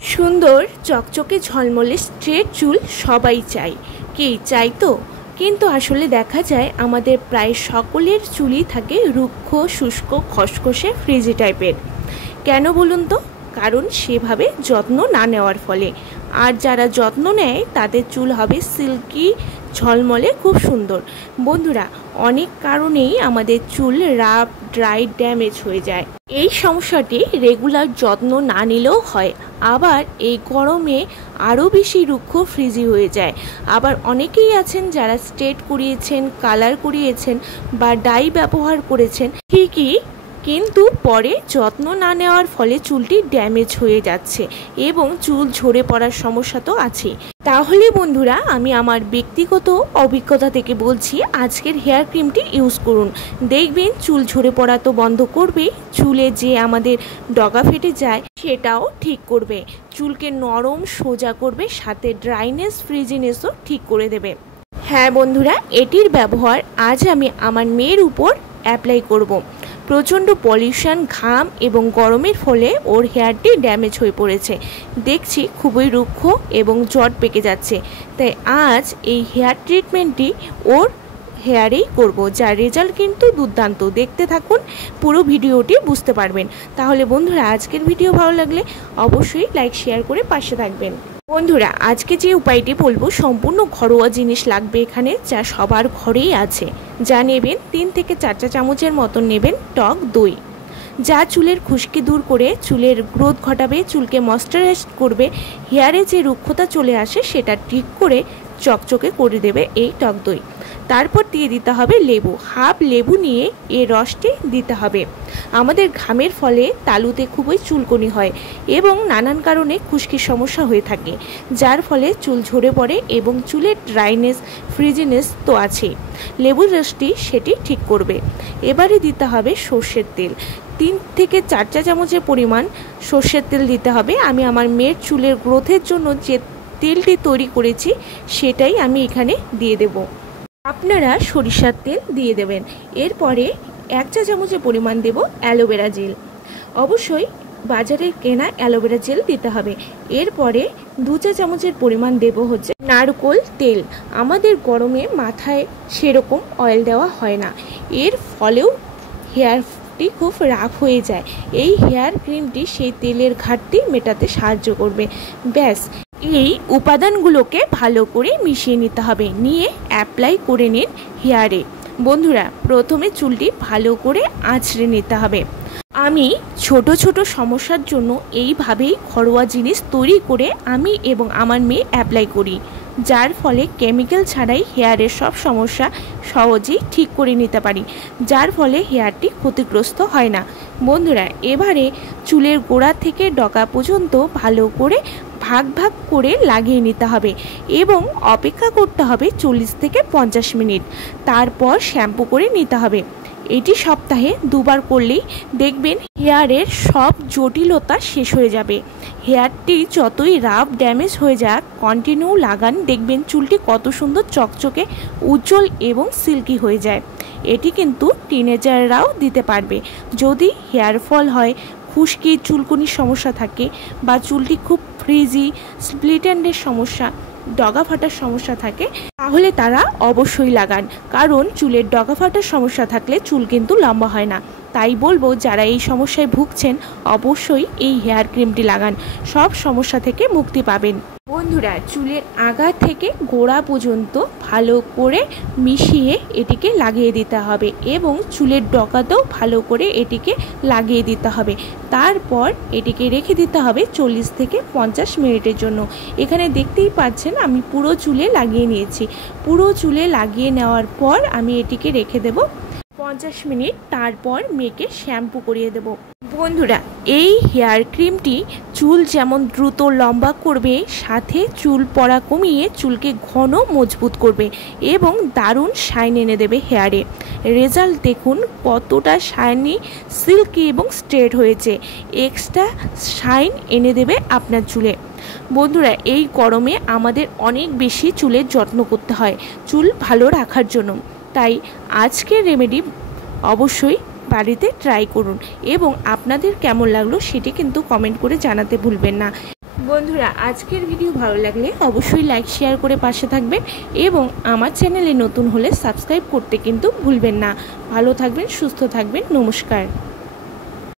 সুন্দর চকচকে ঝলমলে স্ট্রেট চুল সবাই চায়, কি চাই তো? কিন্তু আসলে দেখা যায় আমাদের প্রায় সকলের চুলই থাকে রুক্ষ, শুষ্ক, খসখসে, ফ্রিজি টাইপের। কেন বলুন তো? কারণ সেভাবে যত্ন না নেওয়ার ফলে। আর যারা যত্ন নেয় তাদের চুল হবে সিল্কি, ঝলমলে, খুব সুন্দর। বন্ধুরা, অনেক কারণেই আমাদের চুল রাফ, ড্রাই, ড্যামেজ হয়ে যায়। এই সমস্যাটি রেগুলার যত্ন না নিলেও হয়। আবার এই গরমে আরও বেশি রুক্ষ, ফ্রিজি হয়ে যায়। আবার অনেকেই আছেন যারা স্ট্রেট করিয়েছেন, কালার করিয়েছেন বা ডাই ব্যবহার করেছেন ঠিকই, কিন্তু পরে যত্ন না নেওয়ার ফলে চুলটি ড্যামেজ হয়ে যাচ্ছে এবং চুল ঝরে পড়ার সমস্যা তো আছেই। তাহলে বন্ধুরা, আমি আমার ব্যক্তিগত অভিজ্ঞতা থেকে বলছি, আজকের হেয়ার ক্রিমটি ইউজ করুন। দেখবেন চুল ঝরে পড়া তো বন্ধ করবে, চুলে যে আমাদের ডগা ফেটে যায় সেটাও ঠিক করবে, চুলকে নরম সোজা করবে, সাথে ড্রাইনেস, ফ্রিজিনেসও ঠিক করে দেবে। হ্যাঁ বন্ধুরা, এটির ব্যবহার আজ আমি আমার মেয়ের উপর অ্যাপ্লাই করব। প্রচণ্ড পলিউশন, ঘাম এবং গরমের ফলে ওর হেয়ারটি ড্যামেজ হয়ে পড়েছে। দেখছি খুবই রুক্ষ এবং জট পেকে যাচ্ছে। তাই আজ এই হেয়ার ট্রিটমেন্টটি ওর হেয়ারেই করব, যার রেজাল্ট কিন্তু দুর্দান্ত। দেখতে থাকুন, পুরো ভিডিওটি বুঝতে পারবেন। তাহলে বন্ধুরা, আজকের ভিডিও ভালো লাগলে অবশ্যই লাইক, শেয়ার করে পাশে থাকবেন। বন্ধুরা, আজকে যে উপায়টি বলবো সম্পূর্ণ ঘরোয়া জিনিস লাগবে এখানে, যা সবার ঘরেই আছে। যা নেবেন 3 থেকে 4 চা চামচের মতন নেবেন টক দই, যা চুলের খুশকি দূর করে চুলের গ্রোথ ঘটাবে, চুলকে ময়েশ্চারাইজ করবে, হেয়ারে যে রুক্ষতা চলে আসে সেটা ঠিক করে চকচকে করে দেবে এই টক দই। তারপর দিয়ে দিতে হবে লেবু, হাফ লেবু নিয়ে এর রসটি দিতে হবে। আমাদের ঘামের ফলে তালুতে খুবই চুলকনি হয় এবং নানান কারণে খুশকির সমস্যা হয়ে থাকে, যার ফলে চুল ঝরে পড়ে এবং চুলের ড্রাইনেস, ফ্রিজিনেস তো আছেই। লেবুর রসটি সেটি ঠিক করবে। এবারে দিতে হবে সর্ষের তেল, 3 থেকে 4 চা চামচের পরিমাণ সর্ষের তেল দিতে হবে। আমি আমার মেয়ের চুলের গ্রোথের জন্য যে তেলটি তৈরি করেছি সেটাই আমি এখানে দিয়ে দেব। আপনারা সরিষার তেল দিয়ে দেবেন। এরপরে 1 চা চামচের পরিমাণ দেব অ্যালোভেরা জেল। অবশ্যই বাজারের কেনা অ্যালোভেরা জেল দিতে হবে। এরপরে 2 চা চামচের পরিমাণ দেব হচ্ছে নারকোল তেল। আমাদের গরমে মাথায় সেরকম অয়েল দেওয়া হয় না, এর ফলেও হেয়ারটি খুব রাফ হয়ে যায়। এই হেয়ার ক্রিমটি সেই তেলের ঘাটতি মেটাতে সাহায্য করবে। ব্যাস, এই উপাদানগুলোকে ভালো করে মিশিয়ে নিতে হবে, নিয়ে অ্যাপ্লাই করে নিন হেয়ারে। বন্ধুরা, প্রথমে চুলটি ভালো করে আঁচড়ে নিতে হবে। আমি ছোট ছোট সমস্যার জন্য এইভাবেই ঘরোয়া জিনিস তৈরি করে আমি এবং আমার মেয়ে অ্যাপ্লাই করি, যার ফলে কেমিক্যাল ছাড়াই হেয়ারের সব সমস্যা সহজেই ঠিক করে নিতে পারি, যার ফলে হেয়ারটি ক্ষতিগ্রস্ত হয় না। বন্ধুরা, এবারে চুলের গোড়া থেকে ডগা পর্যন্ত ভালো করে ভাগ ভাগ করে লাগিয়ে নিতে হবে এবং অপেক্ষা করতে হবে 40 থেকে 50 মিনিট। তারপর শ্যাম্পু করে নিতে হবে। এটি সপ্তাহে 2 বার করলেই দেখবেন হেয়ারের সব জটিলতা শেষ হয়ে যাবে। হেয়ারটি যতই রাফ, ড্যামেজ হয়ে যাক, কন্টিনিউ লাগান, দেখবেন চুলটি কত সুন্দর চকচকে, উজ্জ্বল এবং সিল্কি হয়ে যায়। এটি কিন্তু টিনেজাররাও দিতে পারবে। যদি হেয়ার ফল হয়, খুশকি, চুলকুনির সমস্যা থাকে বা চুলটি খুব ফ্রিজি, স্প্লিট এন্ডের সমস্যা, ডগা ফাটার সমস্যা থাকে, তাহলে তারা অবশ্যই লাগান। কারণ চুলের ডগা ফাটার সমস্যা থাকলে চুল কিন্তু লম্বা হয় না। তাই বলবো, যারা এই সমস্যায় ভুগছেন অবশ্যই এই হেয়ার ক্রিমটি লাগান, সব সমস্যা থেকে মুক্তি পাবেন। বন্ধুরা, চুলের আগা থেকে গোড়া পর্যন্ত ভালো করে মিশিয়ে এটিকে লাগিয়ে দিতে হবে এবং চুলের ডগাতেও ভালো করে এটিকে লাগিয়ে দিতে হবে। তারপর এটিকে রেখে দিতে হবে 40 থেকে 50 মিনিটের জন্য। এখানে দেখতেই পাচ্ছেন আমি পুরো চুলে লাগিয়ে নিয়েছি। পুরো চুলে লাগিয়ে নেওয়ার পর আমি এটিকে রেখে দেব 50 মিনিট। তারপর মেয়েকে শ্যাম্পু করিয়ে দেব। বন্ধুরা, এই হেয়ার ক্রিমটি চুল যেমন দ্রুত লম্বা করবে, সাথে চুল পড়া কমিয়ে চুলকে ঘন, মজবুত করবে এবং দারুণ শাইন এনে দেবে হেয়ারে। রেজাল্ট দেখুন কতটা শাইনি, সিল্কি এবং স্ট্রেট হয়েছে। এক্সট্রা শাইন এনে দেবে আপনার চুলে। বন্ধুরা, এই গরমে আমাদের অনেক বেশি চুলের যত্ন করতে হয় চুল ভালো রাখার জন্য। তাই আজকের রেমেডি অবশ্যই বাড়িতে ট্রাই করুন এবং আপনাদের কেমন লাগলো সেটি কিন্তু কমেন্ট করে জানাতে ভুলবেন না। বন্ধুরা, আজকের ভিডিও ভালো লাগলে অবশ্যই লাইক শেয়ার করে পাশে থাকবেন এবং আমার চ্যানেলে নতুন হলে সাবস্ক্রাইব করতে কিন্তু ভুলবেন না। ভালো থাকবেন, সুস্থ থাকবেন, নমস্কার।